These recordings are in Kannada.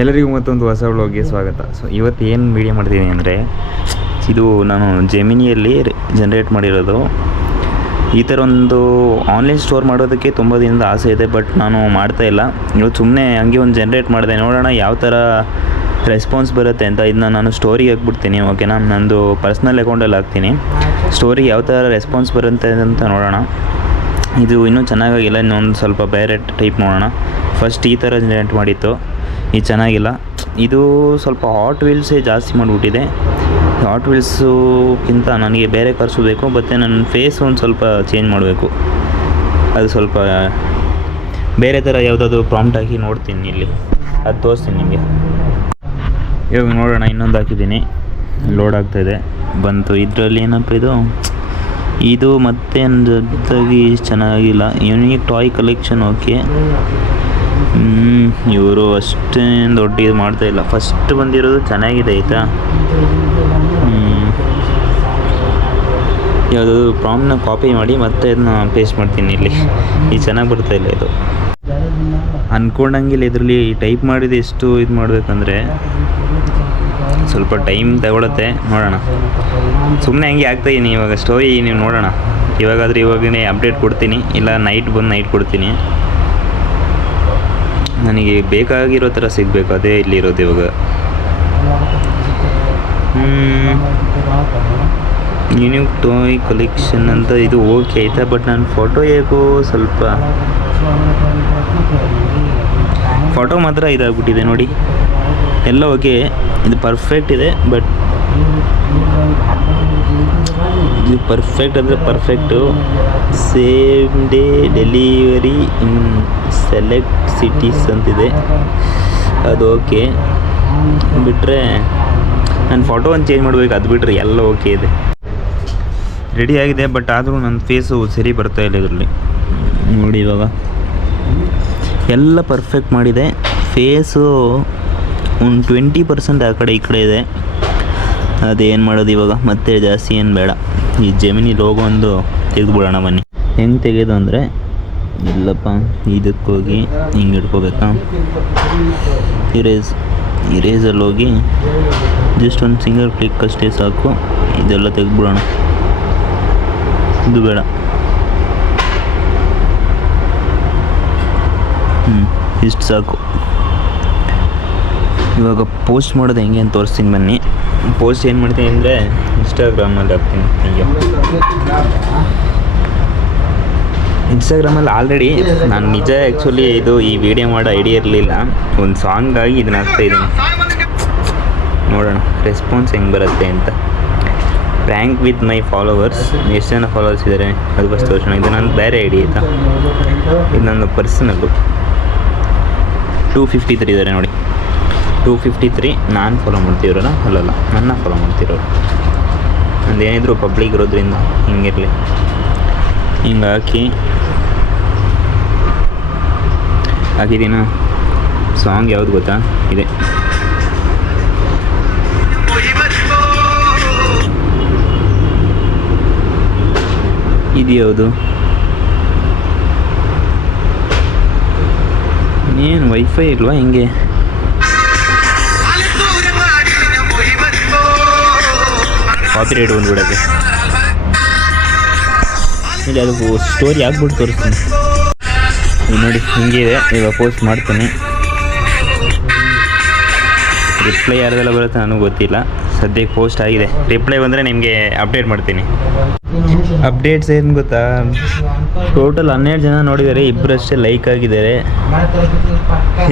ಎಲ್ಲರಿಗೂ ಮತ್ತೊಂದು ಹೊಸ ವ್ಲಾಗ್ಗೆ ಸ್ವಾಗತ. ಸೊ ಇವತ್ತು ಏನು ವೀಡಿಯೋ ಮಾಡ್ತಿದ್ದೀನಿ ಅಂದರೆ, ಇದು ನಾನು ಜೆಮಿನಿಯಲ್ಲಿ ಜನ್ರೇಟ್ ಮಾಡಿರೋದು. ಈ ಥರ ಒಂದು ಆನ್ಲೈನ್ ಸ್ಟೋರ್ ಮಾಡೋದಕ್ಕೆ ತುಂಬ ದಿನದ ಆಸೆ ಇದೆ, ಬಟ್ ನಾನು ಮಾಡ್ತಾಯಿಲ್ಲ. ಇವತ್ತು ಸುಮ್ಮನೆ ಹಂಗೆ ಒಂದು ಜನ್ರೇಟ್ ಮಾಡಿದೆ, ನೋಡೋಣ ಯಾವ ಥರ ರೆಸ್ಪಾನ್ಸ್ ಬರುತ್ತೆ ಅಂತ. ಇದನ್ನ ನಾನು ಸ್ಟೋರಿಗೆ ಹಾಕ್ಬಿಡ್ತೀನಿ, ಓಕೆನಾ? ನಂದು ಪರ್ಸ್ನಲ್ ಅಕೌಂಟಲ್ಲಿ ಹಾಕ್ತೀನಿ. ಸ್ಟೋರಿಗೆ ಯಾವ ಥರ ರೆಸ್ಪಾನ್ಸ್ ಬರುತ್ತೆ ಅಂತ ನೋಡೋಣ. ಇದು ಇನ್ನೂ ಚೆನ್ನಾಗಿಲ್ಲ, ಇನ್ನೊಂದು ಸ್ವಲ್ಪ ಬೇರೆ ಟೈಪ್ ನೋಡೋಣ. ಫಸ್ಟ್ ಈ ಥರ ಜನ್ರೇಟ್ ಮಾಡಿತ್ತು, ಇದು ಚೆನ್ನಾಗಿಲ್ಲ. ಇದು ಸ್ವಲ್ಪ ಹಾಟ್ ವೀಲ್ಸೇ ಜಾಸ್ತಿ ಮಾಡಿಬಿಟ್ಟಿದೆ. ಹಾಟ್ ವೀಲ್ಸುಕ್ಕಿಂತ ನನಗೆ ಬೇರೆ ಕರ್ಸು ಬೇಕು, ಮತ್ತು ನನ್ನ ಫೇಸ್ ಒಂದು ಸ್ವಲ್ಪ ಚೇಂಜ್ ಮಾಡಬೇಕು. ಅದು ಸ್ವಲ್ಪ ಬೇರೆ ಥರ ಯಾವುದಾದ್ರು ಪ್ರಾಂಪ್ಟ್ ಹಾಕಿ ನೋಡ್ತೀನಿ, ಇಲ್ಲಿ ಅದು ತೋರಿಸ್ತೀನಿ ನಿಮಗೆ. ಇವಾಗ ನೋಡೋಣ, ಇನ್ನೊಂದು ಹಾಕಿದ್ದೀನಿ, ಲೋಡ್ ಆಗ್ತಾಯಿದೆ, ಬಂತು. ಇದರಲ್ಲಿ ಏನಪ್ಪ ಇದು ಮತ್ತೆ ಜೊತೆಗೆ ಚೆನ್ನಾಗಿಲ್ಲ. Unique toy collection, okay. ಇವರು ಅಷ್ಟೇನು ದೊಡ್ಡ ಇದು ಮಾಡ್ತಾಯಿಲ್ಲ. ಫಸ್ಟ್ ಬಂದಿರೋದು ಚೆನ್ನಾಗಿದೆ, ಆಯಿತಾ? ಯಾವುದಾದ್ರು ಪ್ರಾಂಪ್ಟ್ನ ಕಾಪಿ ಮಾಡಿ ಮತ್ತೆ ಅದನ್ನ ಪೇಸ್ಟ್ ಮಾಡ್ತೀನಿ ಇಲ್ಲಿ. ಇದು ಚೆನ್ನಾಗಿ ಬರ್ತಾಯಿಲ್ಲ. ಇದು ಅಂದ್ಕೊಂಡಂಗಿಲ್ಲ. ಇದರಲ್ಲಿ ಟೈಪ್ ಮಾಡಿದ ಎಷ್ಟು ಇದು ಮಾಡಬೇಕಂದ್ರೆ ಸ್ವಲ್ಪ ಟೈಮ್ ತಗೊಳುತ್ತೆ. ನೋಡೋಣ, ಸುಮ್ಮನೆ ಹಂಗೆ ಆಗ್ತಾಯಿದ್ದೀನಿ. ಇವಾಗ ಸ್ಟೋರಿ ನೀವು ನೋಡೋಣ. ಇವಾಗಾದರೆ ಇವಾಗಲೇ ಅಪ್ಡೇಟ್ ಕೊಡ್ತೀನಿ, ಇಲ್ಲ ನೈಟ್ ಕೊಡ್ತೀನಿ. ನನಗೆ ಬೇಕಾಗಿರೋ ಥರ ಸಿಗಬೇಕು, ಅದೇ ಇಲ್ಲಿರೋದು ಇವಾಗ. ಯೂನಿಕ್ ಟಾಯ್ ಕಲೆಕ್ಷನ್ ಅಂತ ಇದು ಓಕೆ ಆಯಿತಾ, ಬಟ್ ನಾನು ಫೋಟೋ ಹೇಗೋ ಸ್ವಲ್ಪ ಫೋಟೋ ಮಾತ್ರ ಇದಾಗ್ಬಿಟ್ಟಿದೆ ನೋಡಿ. ಎಲ್ಲ ಓಕೆ, ಇದು ಪರ್ಫೆಕ್ಟ್ ಇದೆ, ಬಟ್ ಇದು ಪರ್ಫೆಕ್ಟ್ ಅಂದರೆ ಪರ್ಫೆಕ್ಟು. ಸೇಮ್ ಡೇ ಡೆಲಿವರಿ ಇನ್ ಸೆಲೆಕ್ಟ್ ಸಿಟೀಸ್ ಅಂತಿದೆ, ಅದು ಓಕೆ. ಬಿಟ್ಟರೆ ನಾನು ಫೋಟೋ ಒಂದು ಚೇಂಜ್ ಮಾಡಬೇಕು, ಅದು ಬಿಟ್ಟರೆ ಎಲ್ಲ ಓಕೆ ಇದೆ, ರೆಡಿಯಾಗಿದೆ. ಬಟ್ ಆದರೂ ನನ್ನ ಫೇಸು ಸರಿ ಬರ್ತಾಯಿಲ್ಲ ಇದರಲ್ಲಿ. ನೋಡಿ ಇವಾಗ ಎಲ್ಲ ಪರ್ಫೆಕ್ಟ್ ಮಾಡಿದೆ. ಫೇಸು ಒಂದು 20% ಆ ಕಡೆ ಈ ಕಡೆ ಇದೆ. ಅದೇನು ಮಾಡೋದು ಇವಾಗ, ಮತ್ತೆ ಜಾಸ್ತಿ ಏನು ಬೇಡ. ಈ ಜೆಮಿನಿ ಲೋಗೋ ಒಂದು ತೆಗೆದುಬಿಡೋಣ ಬನ್ನಿ. ಹೆಂಗೆ ತೆಗೆದು ಅಂದರೆ, ಇಲ್ಲಪ್ಪ, ಇದಕ್ಕೆ ಹೋಗಿ ಹಿಂಗೆ ಇಟ್ಕೋಬೇಕಾ, ಇರೇಸಲ್ಲಿ ಹೋಗಿ ಜಸ್ಟ್ ಒಂದು ಸಿಂಗಲ್ ಕ್ಲಿಕ್ ಅಷ್ಟೇ ಸಾಕು. ಇದೆಲ್ಲ ತೆಗೆದುಬಿಡೋಣ, ಇದು ಬೇಡ. ಇಷ್ಟು ಸಾಕು. ಇವಾಗ ಪೋಸ್ಟ್ ಮಾಡೋದು ಹೆಂಗೆ ಅಂತ ತೋರಿಸ್ತೀನಿ ಬನ್ನಿ. ಪೋಸ್ಟ್ ಏನು ಮಾಡ್ತೀನಿ ಅಂದರೆ, ಇನ್ಸ್ಟಾಗ್ರಾಮಲ್ಲಿ ಹಾಕ್ತೀನಿ. ಹೀಗೆ ಇನ್ಸ್ಟಾಗ್ರಾಮಲ್ಲಿ ಆಲ್ರೆಡಿ ನಾನು ನಿಜ ಆ್ಯಕ್ಚುಲಿ ಈ ವಿಡಿಯೋ ಮಾಡೋ ಐಡಿಯಾ ಇರಲಿಲ್ಲ. ಒಂದು ಸಾಂಗಾಗಿ ಇದನ್ನ ಹಾಕ್ತಾಯಿದ್ದೀನಿ. ನೋಡೋಣ ರೆಸ್ಪಾನ್ಸ್ ಹೆಂಗೆ ಬರುತ್ತೆ ಅಂತ. ಪ್ರ್ಯಾಂಕ್ ವಿತ್ ಮೈ ಫಾಲೋವರ್ಸ್, ಎಷ್ಟು ಜನ ಫಾಲೋವರ್ಸ್ ಇದ್ದಾರೆ ಅದು ಫಸ್ಟ್ ತೋರಿಸೋಣ. ಇದು ನನ್ನ ಬೇರೆ ಐಡಿ ಆಯಿತಾ, ಇದು ನನ್ನ ಪರ್ಸನಲ್ಲು. 253 ಇದ್ದಾರೆ ನೋಡಿ, 253 ನಾನು ಫಾಲೋ ಮಾಡ್ತಿರೋಲ್ಲ, ಅಲ್ಲಲ್ಲ ನನ್ನ ಫಾಲೋ ಮಾಡ್ತಿರೋರು. ನಂದು ಏನಿದ್ರು ಪಬ್ಲಿಕ್ ಇರೋದ್ರಿಂದ ಹಿಂಗಿರಲಿ. ಹಿಂಗೆ ಹಾಕಿದ್ದೀನ. ಸಾಂಗ್ ಯಾವುದು ಗೊತ್ತಾ? ಇದೆ. ಇದು ಯಾವುದು? ಏನು ವೈಫೈ ಇಲ್ವಾ ಹಿಂಗೆ? ಕಾಪಿರೈಟ್ ಬಂದುಬಿಡೋದು. ಇಲ್ಲಿ ಅದು ಸ್ಟೋರಿ ಆಗ್ಬಿಟ್ಟು ತೋರಿಸ್ತೀನಿ. ಇದು ನೋಡಿ ಹಿಂಗೆ ಇದೆ. ಇವಾಗ ಪೋಸ್ಟ್ ಮಾಡ್ತೀನಿ. ರಿಪ್ಲೈ ಯಾರ್ದೆಲ್ಲ ಬರುತ್ತೆ ನನಗೆ ಗೊತ್ತಿಲ್ಲ. ಸದ್ಯಕ್ಕೆ ಪೋಸ್ಟ್ ಆಗಿದೆ. ರಿಪ್ಲೈ ಬಂದರೆ ನಿಮಗೆ ಅಪ್ಡೇಟ್ ಮಾಡ್ತೀನಿ. ಅಪ್ಡೇಟ್ಸ್ ಏನು ಗೊತ್ತಾ, ಟೋಟಲ್ 12 ಜನ ನೋಡಿದ್ದಾರೆ, ಇಬ್ಬರಷ್ಟೇ ಲೈಕ್ ಆಗಿದ್ದಾರೆ.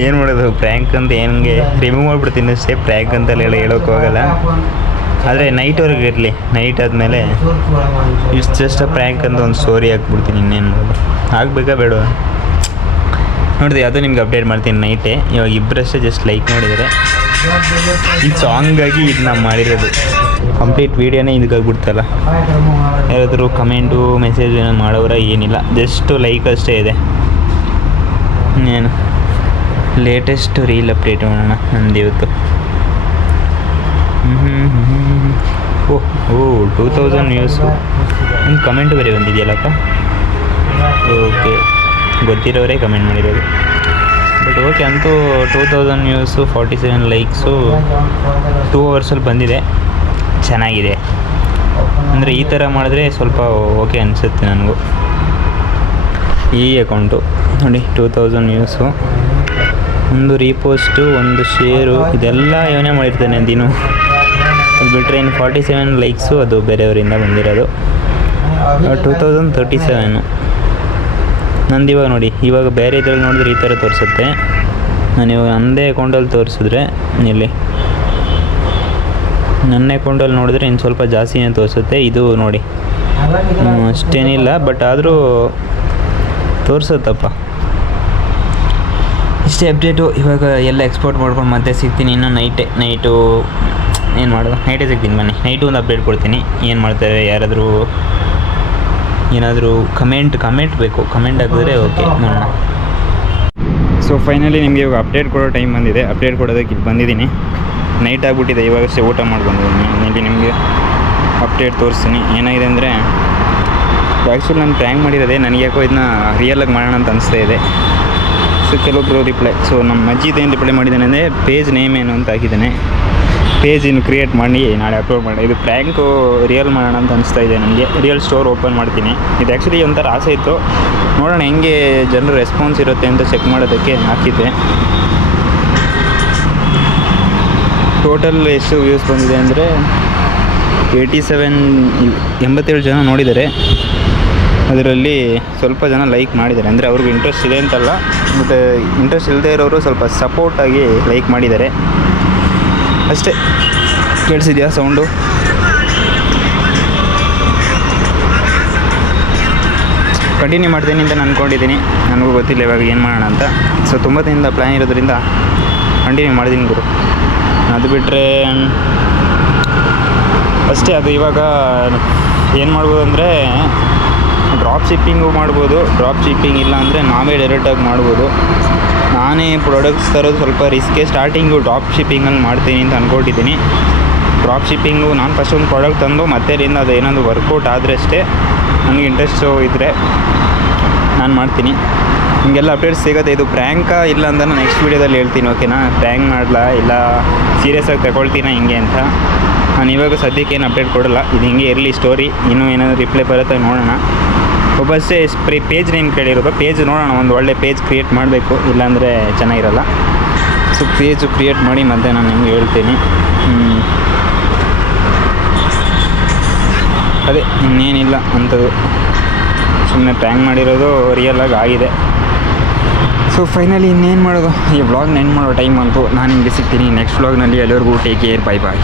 ಏನು ಮಾಡೋದು, ಪ್ರ್ಯಾಂಕ್ ಅಂತ ಹೆಂಗೆ ರಿಮೂವ್ ಮಾಡಿಬಿಡ್ತೀನಿ ಅಷ್ಟೇ. ಪ್ರ್ಯಾಂಕ್ ಅಂತೆಲ್ಲ ಹೇಳೋಕ್ಕೆ ಹೋಗಲ್ಲ. ಆದರೆ ನೈಟ್ವರೆಗೆ ಇರಲಿ, ನೈಟ್ ಆದಮೇಲೆ ಇಟ್ಸ್ ಜಸ್ಟ್ ಅ ಪ್ರ್ಯಾಂಕ್ ಅಂತ ಒಂದು ಸ್ಟೋರಿ ಹಾಕ್ಬಿಡ್ತೀನಿ. ಇನ್ನೇನು ಮಾಡೋದು, ಆಗಬೇಕಾ ಬೇಡ ನೋಡಿದೆ. ಅದು ನಿಮ್ಗೆ ಅಪ್ಡೇಟ್ ಮಾಡ್ತೀನಿ ನೈಟೇ. ಇವಾಗ ಇಬ್ಬರಷ್ಟೇ ಜಸ್ಟ್ ಲೈಕ್ ಮಾಡಿದ್ದಾರೆ. ಈ ಸಾಂಗಾಗಿ ಇದನ್ನ ಮಾಡಿರೋದು. ಕಂಪ್ಲೀಟ್ ವೀಡಿಯೋನೇ ಇದಕ್ಕಾಗ್ಬಿಡ್ತಲ್ಲ. ಯಾರಾದರೂ ಕಮೆಂಟು ಮೆಸೇಜ್ ಏನೋ ಮಾಡೋರ ಏನಿಲ್ಲ, ಜಸ್ಟ್ ಲೈಕ್ ಅಷ್ಟೇ ಇದೆ. ಏನು ಲೇಟೆಸ್ಟ್ ರೀಲ್ ಅಪ್ಡೇಟ್ ಮಾಡೋಣ ನಂದು ಇವತ್ತು. ಓಹ್ 2000 ವ್ಯೂಸು. ಒಂದು ಕಮೆಂಟ್ ಬೇರೆ ಬಂದಿದೆಯಲ್ಲಪ್ಪ. ಓಕೆ, ಗೊತ್ತಿರೋರೇ ಕಮೆಂಟ್ ಮಾಡಿರೋದು. But default. ಓಕೆ, ಅಂತೂ 2000 ವ್ಯೂಸು 47 ಲೈಕ್ಸು 2 ಅವರ್ಸಲ್ಲಿ ಬಂದಿದೆ. ಚೆನ್ನಾಗಿದೆ. ಅಂದರೆ ಈ ಥರ ಮಾಡಿದ್ರೆ ಸ್ವಲ್ಪ ಓಕೆ ಅನಿಸುತ್ತೆ ನನಗೂ. ಈ ಅಕೌಂಟು ನೋಡಿ 2000 ವ್ಯೂಸು, ಒಂದು ರೀಪೋಸ್ಟು, ಒಂದು ಶೇರು, ಇದೆಲ್ಲ ಇವನೇ ಮಾಡಿರ್ತಾನೆ ದಿನ. ಅದು ಬಿಟ್ಟರೆ ಇನ್ನು 47 ಲೈಕ್ಸು ಅದು ಬೇರೆಯವರಿಂದ ಬಂದಿರೋದು. 2037 ನಂದು ಇವಾಗ ನೋಡಿ. ಇವಾಗ ಬೇರೆ ಇದ್ರಲ್ಲಿ ನೋಡಿದ್ರೆ ಈ ಥರ ತೋರಿಸುತ್ತೆ. ನಾನು ಇವಾಗ ನನ್ನದೇ ಅಕೌಂಟಲ್ಲಿ ತೋರಿಸಿದ್ರೆ ಇಲ್ಲಿ ನನ್ನ ಅಕೌಂಟಲ್ಲಿ ನೋಡಿದ್ರೆ ಇನ್ನು ಸ್ವಲ್ಪ ಜಾಸ್ತಿನೇ ತೋರಿಸುತ್ತೆ. ಇದು ನೋಡಿ ಅಷ್ಟೇನಿಲ್ಲ, ಬಟ್ ಆದರೂ ತೋರಿಸುತ್ತಪ್ಪ. ಇಷ್ಟೇ ಅಪ್ಡೇಟು. ಇವಾಗ ಎಲ್ಲ ಎಕ್ಸ್ಪೋರ್ಟ್ ಮಾಡ್ಕೊಂಡು ಮತ್ತೆ ಸಿಗ್ತೀನಿ. ಇನ್ನು ನೈಟು ಏನು ಮಾಡೋದು, ನೈಟೇ ಸಿಗ್ತೀನಿ. ಬನ್ನಿ, ನೈಟು ಒಂದು ಅಪ್ಡೇಟ್ ಕೊಡ್ತೀನಿ. ಏನು ಮಾಡ್ತಾರೆ, ಯಾರಾದರೂ ಏನಾದರೂ ಕಮೆಂಟ್ ಬೇಕು. ಕಮೆಂಟ್ ಹಾಕಿದ್ರೆ ಓಕೆ ನೋಡೋಣ. ಸೊ ಫೈನಲಿ ನಿಮಗೆ ಇವಾಗ ಅಪ್ಡೇಟ್ ಕೊಡೋ ಟೈಮ್ ಬಂದಿದೆ. ಅಪ್ಡೇಟ್ ಕೊಡೋದಕ್ಕೆ ಇಲ್ಲಿ ಬಂದಿದ್ದೀನಿ. ನೈಟ್ ಆಗಿಬಿಟ್ಟಿದೆ, ಇವಾಗಷ್ಟೇ ಊಟ ಮಾಡಿ ಬಂದಿದ್ದೀನಿ. ಇಲ್ಲಿ ನಿಮಗೆ ಅಪ್ಡೇಟ್ ತೋರಿಸ್ತೀನಿ. ಏನಾಗಿದೆ ಅಂದರೆ, ಆ್ಯಕ್ಚುಲಿ ನಾನು ಪ್ರ್ಯಾಂಕ್ ಮಾಡಿರೋದೆ. ನನಗೆ ಯಾಕೋ ಇದನ್ನ ರಿಯಲಾಗಿ ಮಾಡೋಣ ಅಂತ ಅನಿಸ್ತಾ ಇದೆ. ಸೊ ಕೆಲವೊಬ್ಬರು ರಿಪ್ಲೈ, ಸೊ ನಮ್ಮ ಮಜ್ಜಿದ್ ಏನು ರಿಪ್ಲೈ ಮಾಡಿದ್ದಾನೆ ಅಂದರೆ, ಪೇಜ್ ನೇಮ್ ಏನು ಅಂತ ಹಾಕಿದ್ದಾನೆ. ಪೇಜ್ ಇನ್ನು ಕ್ರಿಯೇಟ್ ಮಾಡಿ ನಾಳೆ ಅಪ್ಲೋಡ್ ಮಾಡಿ. ಇದು ಪ್ರ್ಯಾಂಕು ರಿಯಲ್ ಮಾಡೋಣ ಅಂತ ಅನಿಸ್ತಾ ಇದೆ ನನಗೆ. ರಿಯಲ್ ಸ್ಟೋರ್ ಓಪನ್ ಮಾಡ್ತೀನಿ. ಇದು ಆ್ಯಕ್ಚುಲಿ ಒಂಥರ ಆಸೆ ಇತ್ತು, ನೋಡೋಣ ಹೆಂಗೆ ಜನರು ರೆಸ್ಪಾನ್ಸ್ ಇರುತ್ತೆ ಅಂತ ಚೆಕ್ ಮಾಡೋದಕ್ಕೆ ಹಾಕಿದ್ದೆ. ಟೋಟಲ್ ಎಷ್ಟು ವ್ಯೂಸ್ ಬಂದಿದೆ ಅಂದರೆ 87 ಜನ ನೋಡಿದ್ದಾರೆ. ಅದರಲ್ಲಿ ಸ್ವಲ್ಪ ಜನ ಲೈಕ್ ಮಾಡಿದ್ದಾರೆ. ಅಂದರೆ ಅವ್ರಿಗೆ ಇಂಟ್ರೆಸ್ಟ್ ಇದೆ ಅಂತಲ್ಲ, ಬಟ್ ಇಂಟ್ರೆಸ್ಟ್ ಇಲ್ಲದೆ ಇರೋರು ಸ್ವಲ್ಪ ಸಪೋರ್ಟಾಗಿ ಲೈಕ್ ಮಾಡಿದ್ದಾರೆ ಅಷ್ಟೇ. ಕೇಳಿಸಿದ್ಯಾ ಸೌಂಡು? ಕಂಟಿನ್ಯೂ ಮಾಡ್ತೀನಿ ಅಂತ ನಾನು ಅಂದ್ಕೊಂಡಿದ್ದೀನಿ. ನನಗೂ ಗೊತ್ತಿಲ್ಲ ಇವಾಗ ಏನು ಮಾಡೋಣ ಅಂತ. ಸೊ ತುಂಬ ದಿನದಿಂದ ಪ್ಲ್ಯಾನ್ ಇರೋದ್ರಿಂದ ಕಂಟಿನ್ಯೂ ಮಾಡಿದ್ದೀನಿ ಗುರು. ಅದು ಬಿಟ್ಟರೆ ಅಷ್ಟೇ. ಅದು ಇವಾಗ ಏನು ಮಾಡ್ಬೋದು ಅಂದರೆ, ಡ್ರಾಪ್ ಶಿಪ್ಪಿಂಗು ಮಾಡ್ಬೋದು. ಡ್ರಾಪ್ ಶಿಪ್ಪಿಂಗ್ ಇಲ್ಲ ಅಂದರೆ ನಾವೇ ಡೈರೆಕ್ಟಾಗಿ ಮಾಡ್ಬೋದು. ನಾನೇ ಪ್ರಾಡಕ್ಟ್ಸ್ ತರೋದು ಸ್ವಲ್ಪ ರಿಸ್ಕೆ. ಸ್ಟಾರ್ಟಿಂಗು ಡ್ರಾಪ್ ಶಿಪ್ಪಿಂಗಲ್ಲಿ ಮಾಡ್ತೀನಿ ಅಂತ ಅಂದ್ಕೊಂಡಿದ್ದೀನಿ. ಡ್ರಾಪ್ ಶಿಪ್ಪಿಂಗು ನಾನು ಫಸ್ಟ್ ಒಂದು ಪ್ರಾಡಕ್ಟ್ ತಂದು ಮತ್ತೆ ಅಲ್ಲಿಂದ ಅದು ಏನಾದರೂ ವರ್ಕೌಟ್ ಆದರೆ ಅಷ್ಟೇ. ನನಗೆ ಇಂಟ್ರೆಸ್ಟು ಇದ್ದರೆ ನಾನು ಮಾಡ್ತೀನಿ. ನಿಮಗೆಲ್ಲ ಅಪ್ಡೇಟ್ಸ್ ಸಿಗುತ್ತೆ. ಇದು ಪ್ರ್ಯಾಂಕಾ ಇಲ್ಲ ಅಂತ ನಾನು ನೆಕ್ಸ್ಟ್ ವೀಡಿಯೋದಲ್ಲಿ ಹೇಳ್ತೀನಿ, ಓಕೆನಾ? ಪ್ರ್ಯಾಂಕ್ ಮಾಡಲ್ಲ, ಇಲ್ಲ ಸೀರಿಯಸ್ಸಾಗಿ ತಗೊಳ್ತೀನ ಹಿಂಗೆ ಅಂತ. ನಾನು ಇವಾಗ ಸದ್ಯಕ್ಕೆ ಏನು ಅಪ್ಡೇಟ್ ಕೊಡಲ್ಲ. ಇದು ಹಿಂಗೆ ಇರಲಿ ಸ್ಟೋರಿ. ಇನ್ನೂ ಏನಾದರೂ ರಿಪ್ಲೈ ಬರುತ್ತೆ ನೋಡೋಣ. ಒಬ್ಬಷ್ಟೇ ಪೇಜ್ ನೇಮ್ ಕೇಳಿರೋದು. ಪೇಜ್ ನೋಡೋಣ, ಒಂದು ಒಳ್ಳೆ ಪೇಜ್ ಕ್ರಿಯೇಟ್ ಮಾಡಬೇಕು, ಇಲ್ಲಾಂದರೆ ಚೆನ್ನಾಗಿರಲ್ಲ. ಸೊ ಪೇಜು ಕ್ರಿಯೇಟ್ ಮಾಡಿ ಮತ್ತೆ ನಾನು ನಿಮ್ಗೆ ಹೇಳ್ತೀನಿ. ಅದೇ ಇನ್ನೇನಿಲ್ಲ ಅಂಥದ್ದು. ಸುಮ್ಮನೆ ಪ್ರ್ಯಾಂಕ್ ಮಾಡಿರೋದು ರಿಯಲಾಗಿ ಆಗಿದೆ. ಸೊ ಫೈನಲಿ ಇನ್ನೇನು ಮಾಡೋದು, ಈ ವ್ಲಾಗ್ನ ಎಂಡ್ ಮಾಡೋ ಟೈಮ್ ಅಂತು. ನಾನು ನಿಮಗೆ ಸಿಗ್ತೀನಿ ನೆಕ್ಸ್ಟ್ ವ್ಲಾಗ್ನಲ್ಲಿ. ಎಲ್ಲರಿಗೂ ಟೇಕ್ ಕೇರ್, ಬೈ ಬಾಯ್.